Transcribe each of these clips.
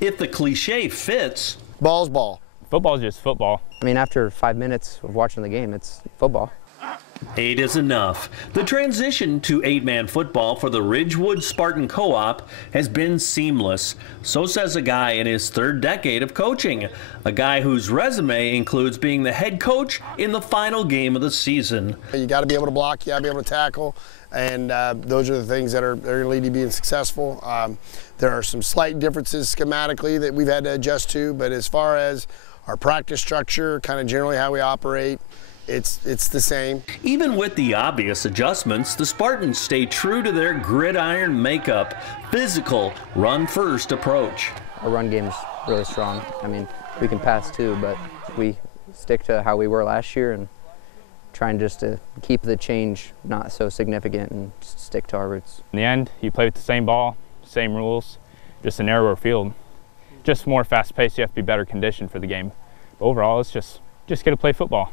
if the cliche fits. Ball's ball. Football is just football. I mean, after 5 minutes of watching the game, it's football. 8 is enough. The transition to 8-man football for the Ridgewood Spartan Co-op has been seamless. So says a guy in his 3rd decade of coaching, a guy whose resume includes being the head coach in the final game of the season. You got to be able to block, you got to be able to tackle, and those are the things that are going to lead to being successful. There are some slight differences schematically that we've had to adjust to, but as far as our practice structure, kind of generally how we operate, it's the same. Even with the obvious adjustments, the Spartans stay true to their gridiron makeup, physical, run-first approach. Our run game is really strong. I mean, we can pass too, but we stick to how we were last year and trying just to keep the change not so significant and just stick to our roots. In the end, you play with the same ball, same rules, just a narrower field. Just more fast-paced, you have to be better conditioned for the game. But overall, it's just get to play football.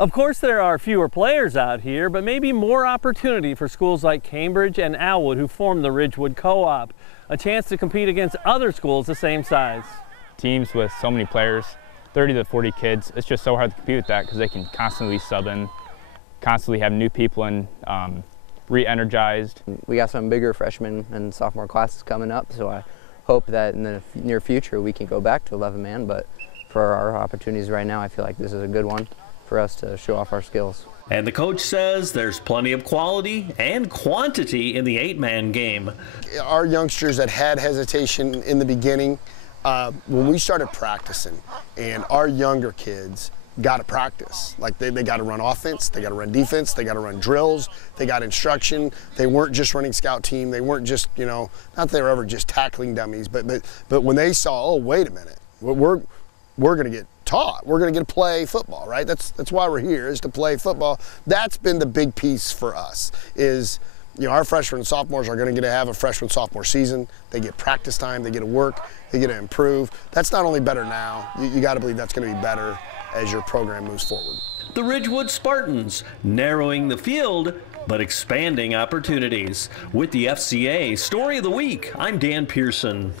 Of course, there are fewer players out here, but maybe more opportunity for schools like Cambridge and Alwood, who formed the Ridgewood Co-op, a chance to compete against other schools the same size. Teams with so many players, 30 to 40 kids, it's just so hard to compete with that because they can constantly sub in, constantly have new people in, re-energized. We got some bigger freshman and sophomore classes coming up, so I hope that in the near future we can go back to 11-man, but for our opportunities right now, I feel like this is a good one for us to show off our skills. And the coach says there's plenty of quality and quantity in the 8-man game. Our youngsters that had hesitation in the beginning, when we started practicing, and our younger kids got to practice. Like they got to run offense, they got to run defense, they got to run drills, they got instruction. They weren't just running scout team, they weren't just, you know, not that they were ever just tackling dummies, but when they saw, oh, wait a minute, we're going to get taught. We're going to get to play football, right? That's why we're here, is to play football. That's been the big piece for us, is, you know, our freshmen and sophomores are going to get to have a freshman-sophomore season. They get practice time, they get to work, they get to improve. That's not only better now, you got to believe that's going to be better as your program moves forward. The Ridgewood Spartans narrowing the field, but expanding opportunities. With the FCA Story of the Week, I'm Dan Pearson.